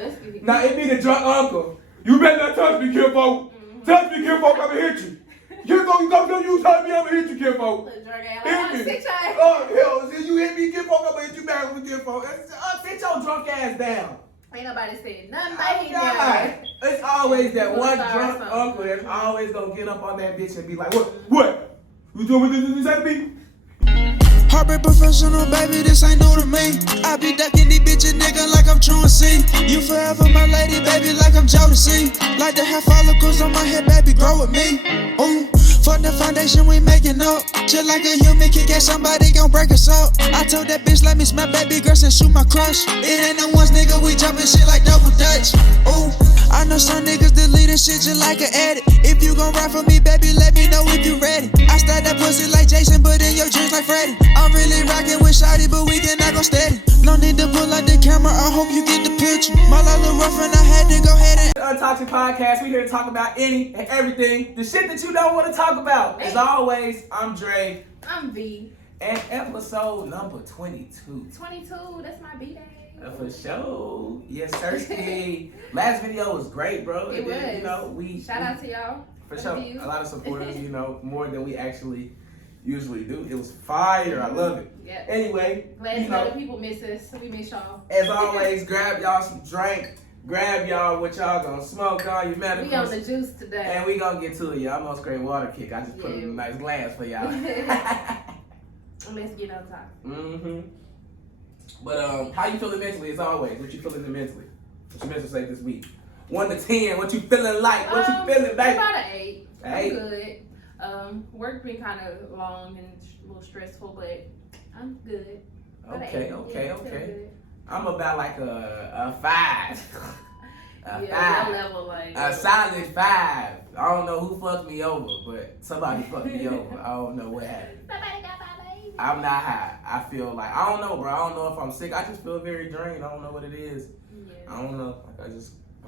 dusty. Now it be the drunk uncle. You better not touch me, Kinfolk. Touch me, Kinfolk, I'ma hit you. Kinfolk, you don't you touch me, I'ma hit you, Kinfolk. Hit me. Oh, hell, if you hit me, Kinfolk, I'ma hit you back with Kinfolk. Sit your drunk ass down. Ain't nobody saying nothing about him. It's always that one drunk uncle that's always gonna get up on that bitch and be like, what? You doing this at me? Heartbreak professional, baby, this ain't new to me. I be ducking these bitches, nigga, like I'm truancy. You forever my lady, baby, like I'm Jodeci. Like to have follicles on my head, baby, grow with me. Ooh, for the foundation we making up. Just like a human kick at somebody gon' break us up. I told that bitch, let me smack baby girls and shoot my crush. It ain't the ones, nigga, we jumping shit like double dutch. Ooh, I know some niggas deleting shit just like an edit. If you gon' ride for me, baby, let me know if you ready. I start that pussy like Jason, but in your dreams like Freddy. I'm really rockin' with Shawty, but we cannot go steady. No need to pull out the camera, I hope you get the picture. My life look rough and I had to go ahead and UnToxic Podcast, we here to talk about any and everything. The shit that you don't want to talk about. As always, I'm Dre. I'm V. And episode number 22. 22, that's my B-Day. For sure. Yes, Thursday. Last video was great, bro. It was. You know, shout out to y'all. For sure. A lot of supporters, you know, more than we actually usually do. It was fire. I love it. Yep. Anyway. Glad to know the people miss us. We miss y'all. As always, grab y'all some drink. Grab y'all what y'all gonna smoke on your medicals. We on the juice today. And we gonna get to it, y'all. I'm on straight water kick. I just put in a nice glass for y'all. Let's get on top. Mm-hmm. But how you feeling mentally as always? What you feeling mentally? What you mental say this week? 1 to 10, what you feeling like? What you feeling, baby? About an 8. I'm 8? good. Work been kind of long and a little stressful, but I'm good. Okay. I'm about like a 5. A 5. Level, like, a solid 5. I don't know who fucked me over, but somebody fucked me over. I don't know what happened. Somebody got my baby. I'm not high. I feel like, I don't know, bro. I don't know if I'm sick. I just feel very drained. I don't know what it is. Yeah. I don't know. Like, I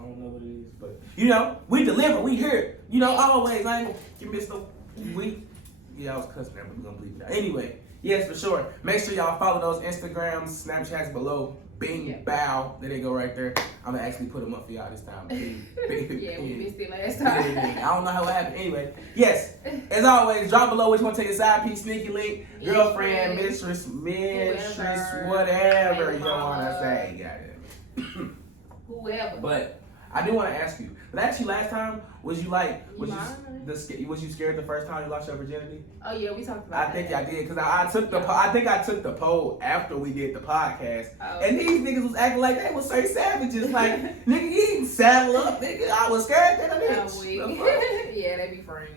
don't know what it is. But, you know, we deliver. We here. You know, always. I ain't you missed no week. Yeah, I was cussing there, but we're going to bleep it out. Anyway, yes, for sure. Make sure y'all follow those Instagrams, Snapchats below. Bing, bow. There they go right there. I'm going to actually put them up for y'all this time. Bing, yeah, we missed it last time. I don't know how it happened. Anyway, yes. As always, drop below which one take a side piece, sneaky link, girlfriend, mistress, whatever you want to say. Whoever. But I do want to ask you. But actually, last time, was you scared the first time you lost your virginity? Oh yeah, we talked about I think I did, because I think I took the poll after we did the podcast. Oh. And these niggas was acting like they was straight savages. Like, nigga, you didn't saddle up, nigga. I was scared than a bitch. Yeah, they be frame.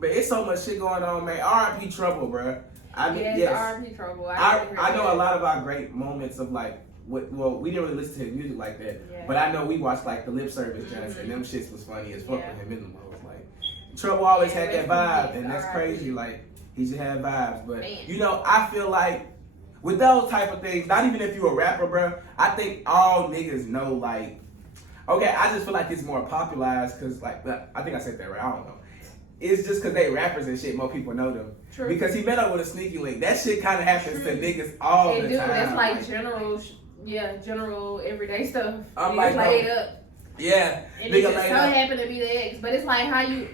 But it's so much shit going on, man. R.I.P. Trouble, bro. I mean, yes. R.I.P. Trouble. I know a lot of our great moments of like, well, we didn't really listen to his music like that, but I know we watched like the lip service Johnson, and them shits was funny as fuck with him in them. I was like, Trouble always had that vibe, and that's crazy. Like, he just had vibes. But you know, I feel like with those type of things, not even if you a rapper, bro, I think all niggas know. Like, okay, I just feel like it's more popularized because, like, I think I said that right. I don't know. It's just because they rappers and shit, more people know them. True. Because he met up with a sneaky link. That shit kind of happens to niggas all the time. That's like general everyday stuff. I'm like, laid up. Yeah. And it just so happened to be the ex. But it's like how he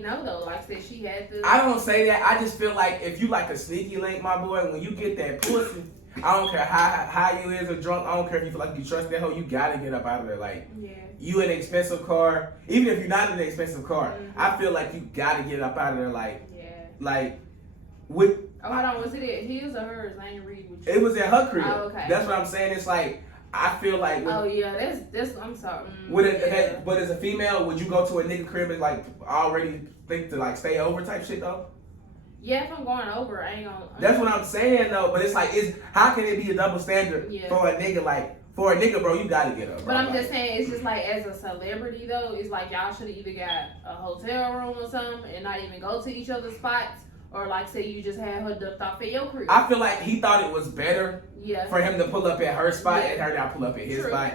know though. Like I said, she had to. I don't say that. I just feel like if you like a sneaky link, my boy, when you get that pussy, I don't care how you is or drunk. I don't care if you feel like you trust that hoe. You gotta get up out of there. Like, you in an expensive car, even if you're not in an expensive car, I feel like you gotta get up out of there. Like with. Oh, hold on. Was it his or hers? I ain't read what you. It was at her crib. Oh, okay. That's what I'm saying. It's like, I feel like. That's. I'm sorry. But as a female, would you go to a nigga crib and like already think to like stay over type shit though? Yeah, if I'm going over, I ain't gonna. That's what I'm saying though. But it's like, how can it be a double standard for a nigga? Like, for a nigga, bro, you gotta get up. Bro. But I'm just saying, it's just like as a celebrity though, it's like y'all should have either got a hotel room or something and not even go to each other's spots. Or like say you just had her ducked off at your crib. I feel like he thought it was better for him to pull up at her spot and her not pull up at his spot.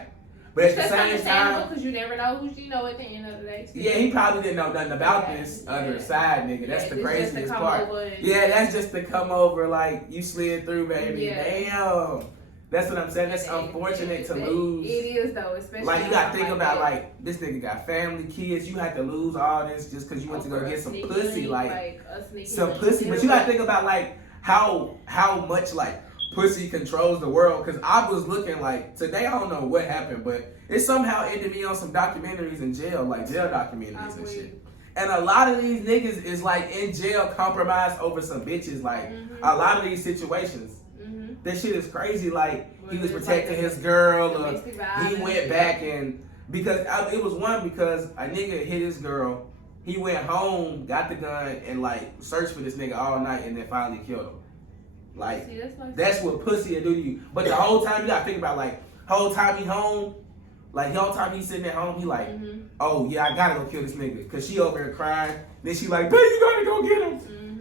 But at the same time, because you never know who she know at the end of the day. Yeah, he probably didn't know nothing about this other side, nigga. That's the craziest part. That's just to come over like you slid through, baby. Damn. That's what I'm saying. That's unfortunate to lose. It is though, especially like you gotta think about like this nigga got family, kids. You had to lose all this just because you went to go get some pussy, like some pussy. But you gotta think about like how much like pussy controls the world. Cause I was looking like today. I don't know what happened, but it somehow ended me on some documentaries in jail, like jail documentaries and shit. And a lot of these niggas is like in jail compromised over some bitches. Like a lot of these situations. That shit is crazy. Like he was protecting his girl, or he went back and because it was one because a nigga hit his girl. He went home, got the gun, and like searched for this nigga all night, and then finally killed him. Like that's what pussy will do to you. But the whole time you gotta think about like whole time he home, like the whole time he's sitting at home, he like, oh yeah, I gotta go kill this nigga, cause she over here crying. Then she like, baby, you gotta go get him,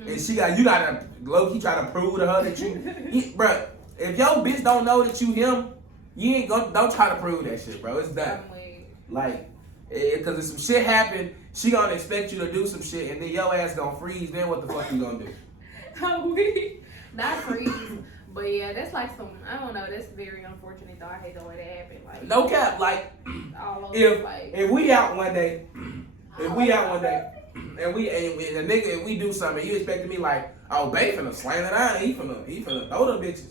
and you gotta low key try to prove to her that bruh. If your bitch don't know that you him, you ain't don't try to prove that shit, bro. It's done. Like, cause if some shit happen, she gonna expect you to do some shit, and then your ass gonna freeze. Then what the fuck you gonna do? Not freeze, but yeah, that's like some. I don't know. That's very unfortunate though. I hate the way that happened. Like no cap. Like if we out one day, and a nigga, if we do something, you expecting me like, oh, babe finna slam it out, he finna throw them bitches.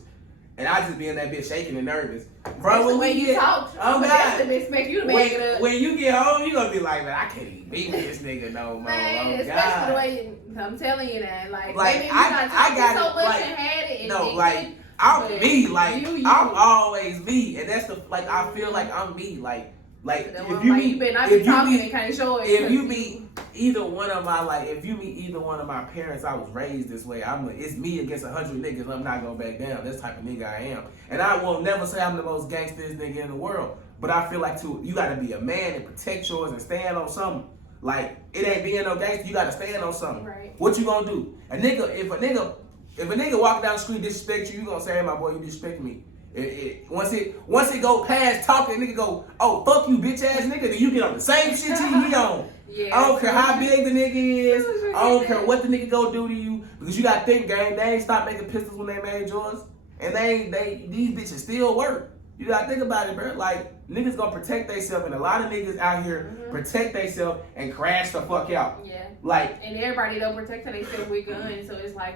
And I just be in that bitch shaking and nervous. Bro, when you get, talk, that's the expect you to make it up. When you get home, you gonna be like, man, I can't even be with this nigga no more. Man, especially God. the way I'm telling you that. Like maybe I got so much and had it. And I'm me. Like I'm always me, and that's the like I feel like I'm me. Like if you meet either one of my parents, I was raised this way. It's me against 100 niggas. I'm not gonna back down. That's the type of nigga I am, and I will never say I'm the most gangsterest nigga in the world. But I feel like you gotta be a man and protect yours and stand on something. Like it ain't being no gangster. You gotta stand on something. Right. What you gonna do? If a nigga walking down the street disrespect you gonna say, hey, my boy, you disrespect me. Once it go past talking, nigga go, oh fuck you bitch ass nigga, then you get on the same shit he on. Yeah, I don't care how big the nigga is. I don't care what the nigga go do to you, because you gotta think, gang. They ain't stopped making pistols when they made yours, and these bitches still work. You gotta think about it, bro. Like niggas gonna protect themselves, and a lot of niggas out here protect themselves and crash the fuck out. Yeah. Like and everybody don't protect themselves with guns, so it's like.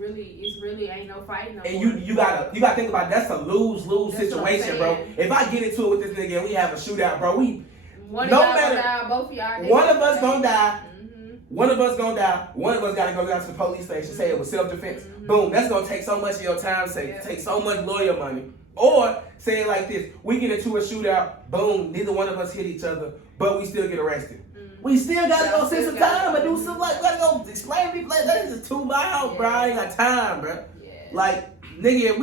It's really ain't no fighting no and more. you gotta think about that's a lose-lose situation, bro. If I get into it with this nigga and we have a shootout, bro, one of us gonna die. One of us gonna die. One of us gotta go down to the police station, say it was self-defense. Boom, that's gonna take so much of your time, take so much lawyer money. Or say it like this, we get into a shootout, boom, neither one of us hit each other, but we still get arrested. We still gotta go spend some time and do some like gotta go explain me like that is 2 miles, bro. I ain't got time, bro. Yeah. Like nigga,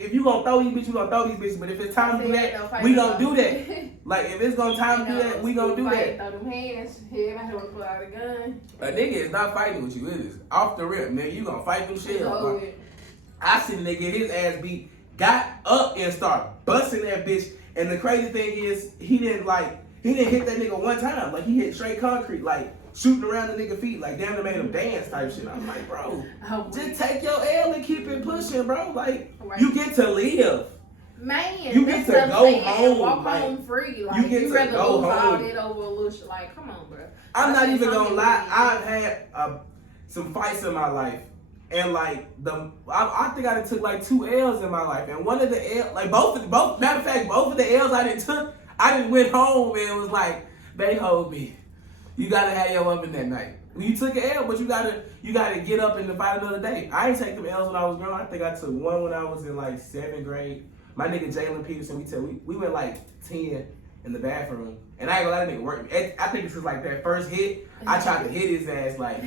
if you gonna throw these bitches, we gonna throw these bitches. But if it's time to do that, we gonna do that. Like if it's gonna time to do that, we gonna do that. Throw them hands. Everybody wanna pull out a gun. A nigga is not fighting with you. It is off the rip, nigga. You gonna fight them shit. I seen a nigga get his ass beat, got up and started busting that bitch. And the crazy thing is, he didn't hit that nigga one time. Like, he hit straight concrete, like, shooting around the nigga feet. Like, damn, they made him dance type shit. I'm like, bro, just take your L and keep it pushing, bro. Like, you get to live. Man, you get to go home. Walk home free. Like, you get to rather go lose home. all that over a little shit. Like, come on, bro. I'm not even gonna lie. I've had some fights in my life. And like I think I done took like 2 L's in my life, and one of the L's, like both matter of fact, both of the L's I didn't took, I didn't went home and was like, they hold me. You gotta have your woman that night. You took an L, but you gotta get up and fight another day. I ain't take them L's when I was grown. I think I took one when I was in like 7th grade. My nigga Jalen Peterson, we went like 10 in the bathroom, and I ain't gonna let that nigga work. I think it's just like that first hit. I tried to hit his ass like.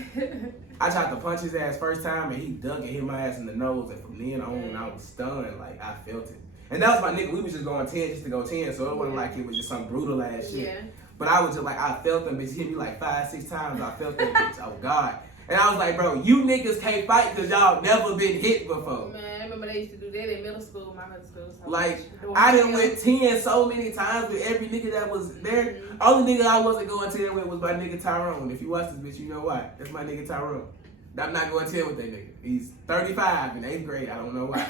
I tried to punch his ass first time, and he ducked and hit my ass in the nose. And from then on, I was stunned. Like, I felt it. And that was my nigga. We was just going 10 just to go 10, so it wasn't like it was just some brutal ass shit. Yeah. But I was just like, I felt them bitch hit me like 5-6 times. I felt that bitch. Oh, God. And I was like, bro, you niggas can't fight because y'all never been hit before. Man, I remember they used to do that in middle school, my middle school. So like, I done went 10 so many times with every nigga that was there. Only nigga I wasn't going 10 with was my nigga Tyrone. If you watch this bitch, you know why. That's my nigga Tyrone. I'm not going to 10 with that nigga. He's 35 in 8th grade. I don't know why.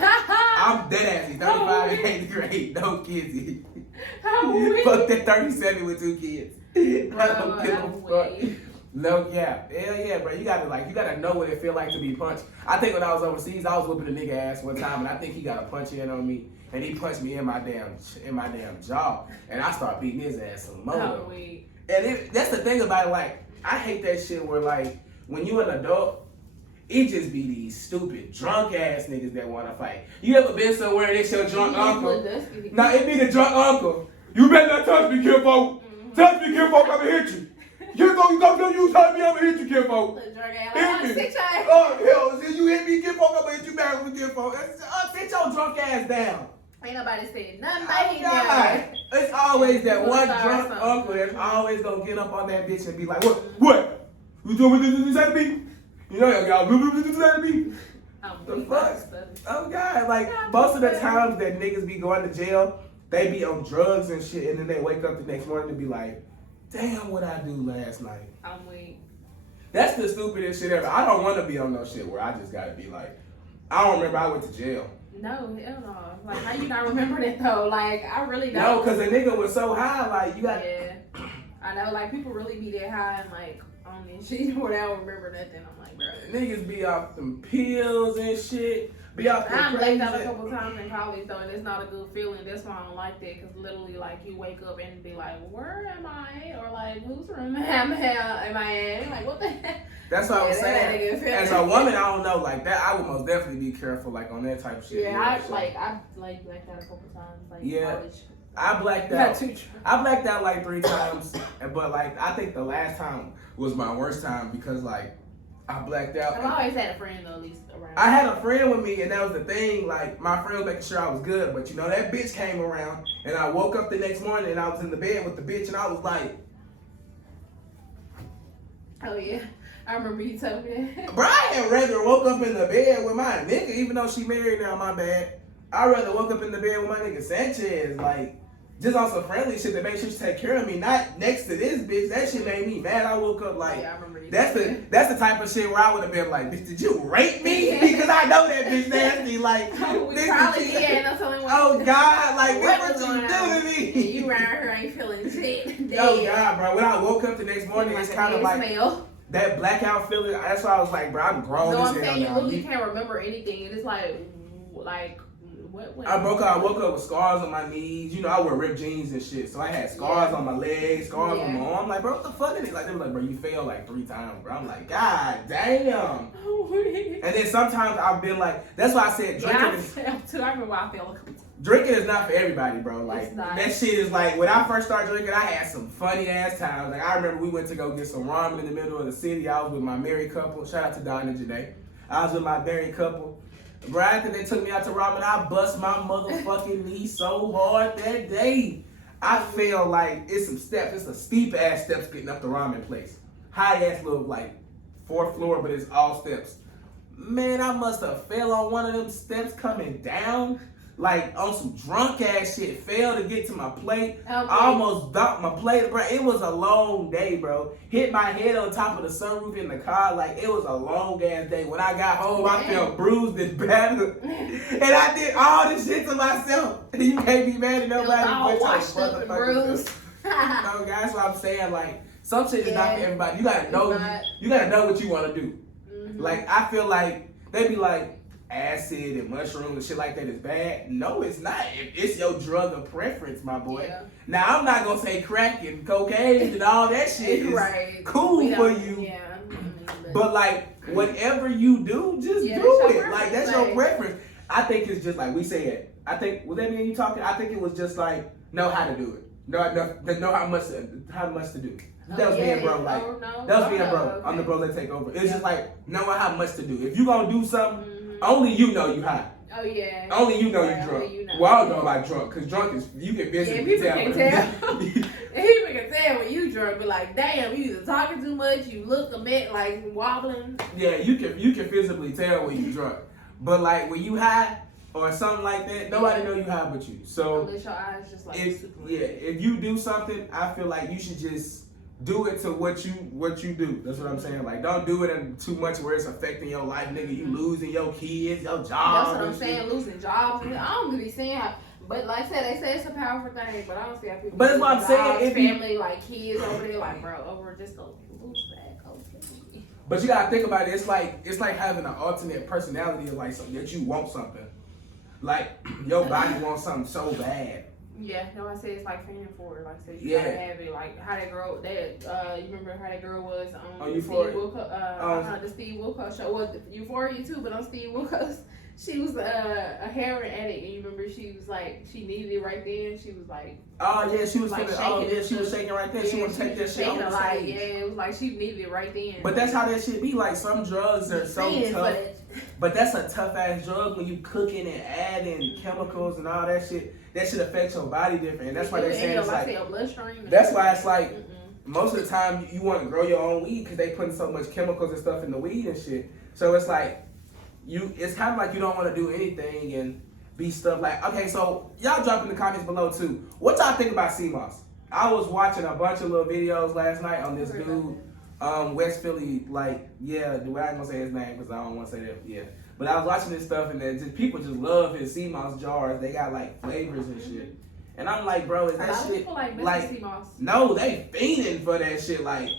I'm dead ass. He's 35 in 8th grade. No kids. Fuck that 37 with 2 kids. No cap. Hell yeah, bro. You gotta know what it feel like to be punched. I think when I was overseas, I was whooping a nigga ass one time, and I think he got a punch in on me, and he punched me in my damn jaw, and I started beating his ass some more. And that's the thing about it. Like, I hate that shit where like when you an adult, it just be these stupid drunk ass niggas that want to fight. You ever been somewhere and it's your drunk uncle? Nah, it be the drunk uncle. You better not touch me, kid folk. Touch me, kid folk. I'ma hit you. You touch me, I'ma hit you, kid folk. Hit me. Oh hell, you hit me, kid folk. I'ma hit you back with kid folk. Sit your drunk ass down. Ain't nobody saying nothing about him. It's always that one drunk uncle that's always gonna get up on that bitch and be like, what? You doing this at me? You know, y'all this at me? The fuck? Oh God, like most of the times that niggas be going to jail, they be on drugs and shit, and then they wake up the next morning and be like, damn, what I do last night? I'm weak. That's the stupidest shit ever. I don't want to be on no shit where I just gotta be like, I don't remember I went to jail. No, hell no. Like, how you not remembering it though? Like, I really don't. No, because the nigga was so high, like, you got. Yeah. I know, like, people really be that high and, like, on this shit where they don't remember nothing. I'm like, bro. Niggas be off them pills and shit. Be off them I blacked out a couple times in college, though, and it's not a good feeling. That's why I don't like that, because literally, like, you wake up and be like, where am I? Or, like, whose room am I in? Like, what the heck? That's what I was saying. As a woman, I don't know, like that. I would most definitely be careful, like on that type of shit. Yeah, I blacked out a couple times, like college. I blacked out. I blacked out like 3 times, but like I think the last time was my worst time because like I blacked out. I've always had a friend though, at least around. I had a friend with me, and that was the thing. Like my friend was making sure I was good, but you know that bitch came around, and I woke up the next morning and I was in the bed with the bitch, and I was like, oh yeah. I remember you told me that. Brian rather woke up in the bed with my nigga, even though she married now, my bad. I'd rather woke up in the bed with my nigga Sanchez, like, just on some friendly shit that made sure she take care of me, not next to this bitch. That shit made me mad. I woke up like, yeah, I remember you that's the type of shit where I would have been like, bitch, did you rape me? Because I know that bitch nasty. Like, we probably did. Oh God, like, what you do to me? And you around her ain't feeling shit. Oh God, bro. When I woke up the next morning, it's kind of like that blackout feeling. That's why I was like, bro, I'm grown. No, I'm saying you really can't remember anything, and it's like what? I woke up with scars on my knees. You know, I wear ripped jeans and shit, so I had scars on my legs, scars on my arm. I'm like, bro, what the fuck is it? Like, they were like, bro, you fell like 3 times, bro. I'm like, God damn. And then sometimes I've been like, that's why I said drinking. Yeah, I fell too. I remember I fell a couple times. Drinking is not for everybody, bro. Like, that shit is like, when I first started drinking, I had some funny ass times. Like, I remember we went to go get some ramen in the middle of the city. I was with my married couple. Shout out to Don and Janae. I was with my married couple. Right after they took me out to ramen, I bust my motherfucking knee so hard that day. I feel like it's some steps. It's a steep ass steps getting up the ramen place. High ass little like 4th floor, but it's all steps. Man, I must have fell on one of them steps coming down. Like on some drunk ass shit, failed to get to my plate. Okay. Almost dumped my plate, bro. It was a long day, bro. Hit my head on top of the sunroof in the car. Like, it was a long ass day. When I got home, I felt bruised and battered. And I did all this shit to myself. You can't be mad at nobody. All washed up and bruised. No, that's what I'm saying. Like, some shit is not for everybody. You gotta know. You gotta know what you want to do. Mm-hmm. Like, I feel like they be like, acid and mushrooms and shit like that is bad. No, it's not. It's your drug of preference, my boy. Yeah. Now, I'm not gonna say crack and cocaine and all that shit is cool for you. Yeah. But like, whatever you do, just do it. Like, that's your preference. I think it's just like we said. I think, was that me and you talking? I think it was just like, know how to do it. Know how much to do. That was being bro. Like, that was being bro. Okay. I'm the bro that take over. It's just like, know how much to do. If you gonna do something, only you know you high. Oh yeah. Only you know you drunk. You know. Well, I don't know about drunk, cause drunk is, you can visibly tell. People can tell. People can tell when you drunk. Be like, damn, you either talking too much, you look a bit like wobbling. Yeah, you can visibly tell when you drunk. But like when you high or something like that, nobody know you high but you. So unless your eyes just like super if you do something, I feel like you should just do it to what you do. That's what I'm saying. Like, don't do it in too much where it's affecting your life, nigga. You losing your kids, your job. That's what I'm saying. Losing jobs. I don't really see how. But like I said, they say it's a powerful thing. But I don't see how people. But that's what I'm saying. If family, like kids over there, like bro, over just go lose that. Okay. But you gotta think about it. It's like having an alternate personality of like something that you want something. Like your body wants something so bad. Yeah, no, I said it's like feeding for it. Like I said, you gotta have it. Like how that girl, you remember how that girl was on the Steve Wilkos, the Steve Wilkos show. Was Euphoria too, but on Steve Wilkos, she was a heroin addict, and you remember she was like, she needed it right then. She was like, oh yeah, she was like shaking. She was shaking right there. She wanted to take that shit on the stage. Yeah, it was like she needed it right then. But that's how that shit be. Like some drugs are so tough. But that's a tough ass drug when you cooking and adding chemicals and all that shit. That shit affects your body different. And that's why they say it's like. That's why it's like most of the time you want to grow your own weed because they putting so much chemicals and stuff in the weed and shit. So it's like it's kind of like you don't want to do anything and be stuff like, okay, so y'all drop in the comments below too. What y'all think about CMOS? I was watching a bunch of little videos last night on this dude. West Philly, like, yeah, I ain't gonna say his name because I don't want to say that, yeah. But I was watching this stuff and then people just love his CMOS jars. They got like flavors and shit. And I'm like, bro, is that shit like CMOS. No, they fiending for that shit. Like,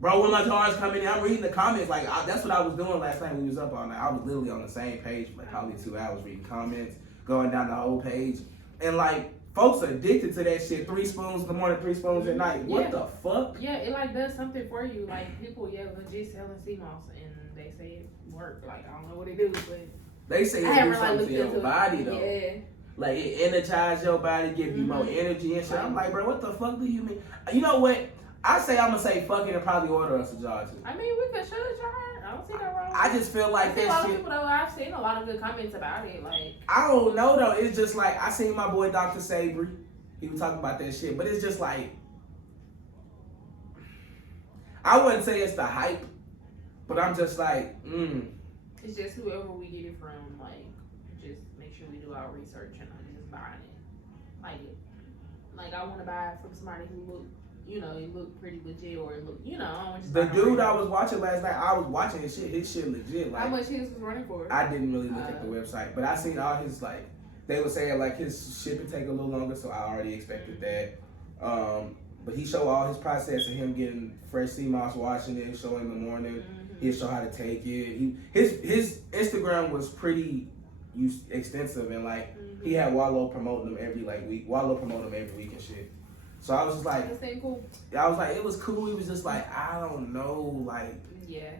bro, when my jars coming in, I'm reading the comments. Like, that's what I was doing last night when we was up all night. I was literally on the same page for like probably 2 hours reading comments, going down the whole page. And like, folks are addicted to that shit. 3 spoons in the morning, 3 spoons at night. What the fuck? Yeah, it like does something for you. Like people, legit selling CMOS and they say it work. Like I don't know what it do, but they say it do something to your body though. Yeah. Like it energize your body, give you more energy and shit. I'm like, bro, what the fuck do you mean? You know what? I'm gonna say fuck it and probably order us a jar too. I mean, we could should jar. I don't see that wrong. I just feel like that shit. People though, I've seen a lot of good comments about it. Like I don't know though. It's just like I seen my boy Dr. Sabry. He was talking about that shit, but it's just like I wouldn't say it's the hype, but I'm just like, It's just whoever we get it from, like, just make sure we do our research and not just buying it. Like I want to buy it from somebody who look. It looked pretty legit, or it looked, the dude I was watching last night, I was watching his shit. His shit legit. Like, how much his was running for? I didn't really look at the website, but I seen all his like. They were saying like his shipping take a little longer, so I already expected that. But he showed all his process of him getting fresh CMOS, washing it, showing in the morning. He'll show how to take it. His Instagram was pretty extensive, and like he had Wallow promoting them every week. Wallow promoting them every week and shit. So I was just like, cool. I was like, it was cool. He was just like, I don't know, like,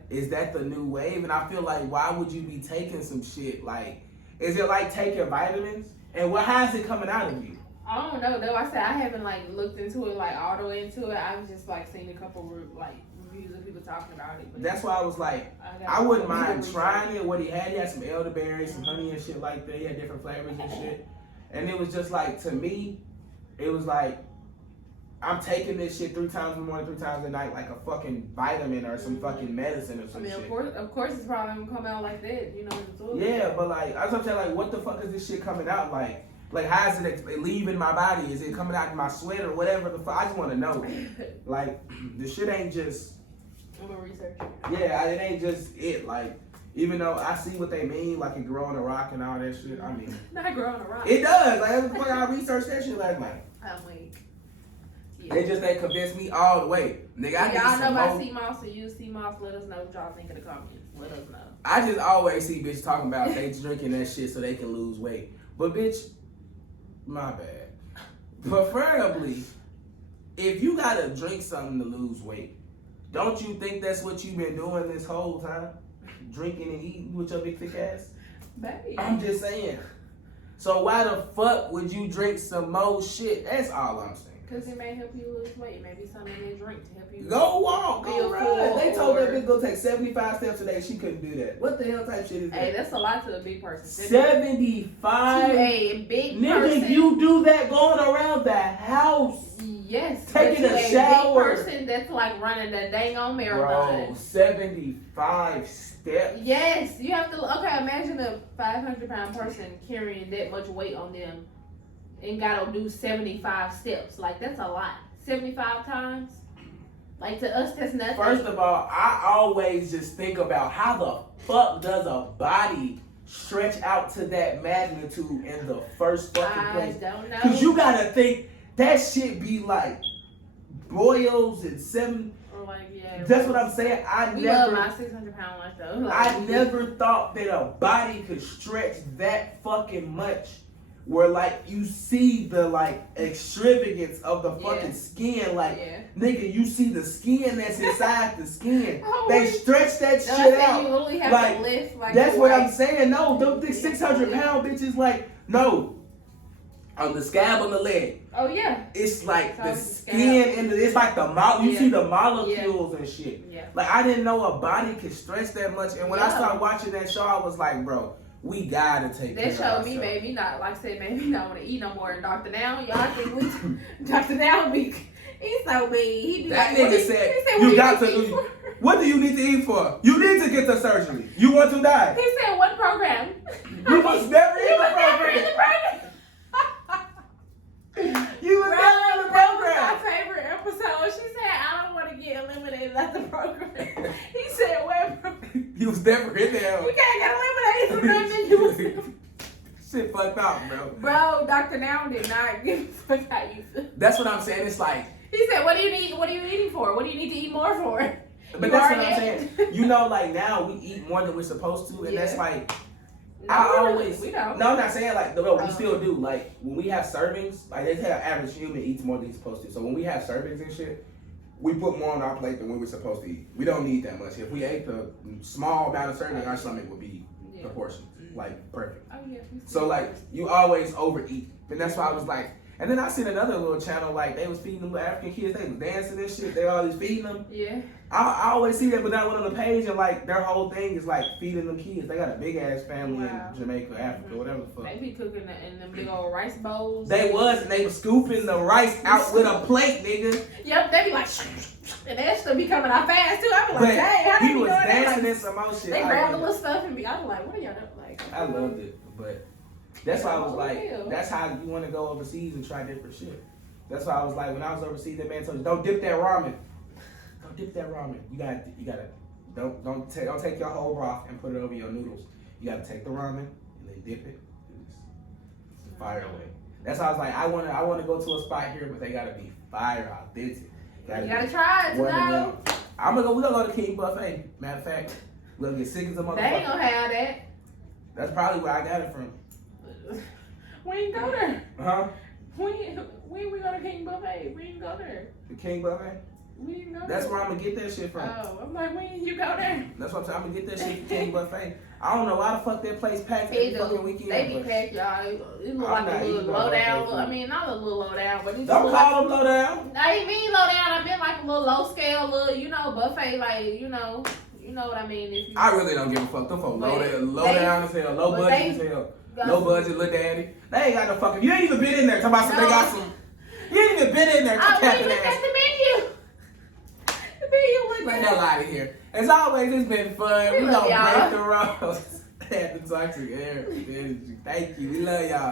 is that the new wave? And I feel like, why would you be taking some shit? Like, is it like taking vitamins? And how is it coming out of you? I don't know though. I said I haven't like looked into it like all the way into it. I've just like seen a couple like reviews of people talking about it. But that's why I was like, I wouldn't mind trying it. What he had some elderberries, some honey and shit like that. He had different flavors and shit. And it was just like, to me, it was like, I'm taking this shit 3 times in the morning, 3 times at night, like a fucking vitamin or some fucking medicine or some shit. Of course it's probably gonna come out like that, Yeah, but like, I was saying, like, what the fuck is this shit coming out like? Like, how is it leaving my body? Is it coming out in my sweat or whatever the fuck? I just want to know. Like, the shit ain't just. I'm gonna research it. Yeah, it ain't just it. Like, even though I see what they mean, like it grow on a rock and all that shit. I mean, not grow on a rock. It does. Like, that's why I researched that shit last night. I'm weak. Yeah. They just ain't convinced me all the way. Nigga, I y'all know about CMOS or use CMOS, let us know what y'all think in the comments. Let us know. I just always see bitch talking about they drinking that shit so they can lose weight. But bitch, my bad. Preferably, if you gotta drink something to lose weight, don't you think that's what you've been doing this whole time? Drinking and eating with your big thick ass? Baby. I'm just saying. So why the fuck would you drink some more shit? That's all I'm saying. Because it may help you lose weight. Maybe something in your drink to help you go walk, go run. They told that bitch go take 75 steps a day. She couldn't do that. What the hell type shit is that? Hey, that's a lot to a big person. 75? To a big nigga, person. you do that going around the house. Yes. Taking a shower. Big person that's like running the dang on marathon. Bro, 75 steps. Yes. You have to, imagine a 500-pound person carrying that much weight on them. And gotta do 75 steps. Like, that's a lot. 75 times? Like to us, that's nothing. First of all, I always just think about how the fuck does a body stretch out to that magnitude in the first fucking place? I don't know. Because you gotta think that shit be like boils and seven. Or like, yeah. That's what I'm saying. We love my 600-pound lunch though. Like, I never thought that a body could stretch that fucking much. Where like you see the like extravagance of the fucking skin, like nigga, you see the skin that's inside the skin. They stretch that shit out. You literally have like, to lift, like that's what I'm saying. No, them 600-pound bitches, like no, on the scab on the leg. Oh yeah. It's like the skin and it's like the you see the molecules and shit. Yeah. Like I didn't know a body could stretch that much, and when I started watching that show, I was like, bro. We gotta take care of ourselves. That showed me made me not, like I said, made me not want to eat no more. And Dr. Now, y'all think we, Dr. Now be, he's so mean. He be that like, nigga said, you got to, what do you need to eat for? You need to get the surgery. You want to die. He said, what program? You was never in the program. You was never in the program. That was my favorite episode. She said, I don't want to get eliminated out the program. He said, what program? He was never in there. You can't get eliminated from nothing. You was never. Shit fucked up, bro. Bro, Dr. Now did not give a fuck how you feel. That's what I'm saying. It's like. He said, what do you need? What are you eating for? What do you need to eat more for? But that's what I'm saying. You know, like now we eat more than we're supposed to. And that's like. No, I always. We don't. No, I'm not saying like, no, we still do. Like when we have servings, like they say an average human eats more than he's supposed to. So when we have servings and shit, we put more on our plate than we were supposed to eat. We don't need that much. If we ate the small amount of serving, our stomach would be proportioned, like perfect. Oh, yeah, so like you always overeat, and that's why I was like. And then I seen another little channel like they was feeding them African kids. They was dancing and shit. They always feeding them. Yeah. I always see that, but I went on the page and like their whole thing is like feeding them kids. They got a big ass family in Jamaica, Africa, whatever the fuck. They be cooking in them big old rice bowls. They was, and they was scooping the rice out with a plate, nigga. Yep, they be like, and that shit be coming out fast too. I be like, hey, how he was dancing in some more shit. They grab the little stuff and be, I was like, what are y'all doing? Like, I loved it, but that's why I was like, that's how you want to go overseas and try different shit. That's why I was like, when I was overseas, that man told me, don't dip that ramen. Don't dip that ramen. You gotta, don't take your whole broth and put it over your noodles. You gotta take the ramen and then dip it. It's fire away. That's why I was like, I wanna go to a spot here, but they gotta be fire authentic. You gotta try it tonight. we're gonna go to King Buffet. Matter of fact, we'll get sick as a motherfucker. They ain't gonna have that. That's probably where I got it from. We ain't go there. Huh? When we go to King Buffet? We ain't go there. The King Buffet? We ain't go there. That's where I'm gonna get that shit from. Oh, I'm like, when you go there? That's what I'm saying. I'm gonna get that shit from King Buffet. I don't know why the fuck that place packed every fucking weekend. They be packed, y'all. It look like a little low down. I mean, not a little low down, but it's don't call them low down. I ain't mean low down. I meant like a little low scale, little, buffet, like, you know what I mean. If you, I really don't give a fuck. Them folks low down as hell, low budget as hell. Low budget, little daddy. They ain't got no fucking. You ain't even been in there. Talking about some. They got some. You ain't even been in there. I ain't looked at the menu. The menu looked like hell out of here. As always, it's been fun. We gonna break the rules at the Toxic Air. Thank you. We love y'all.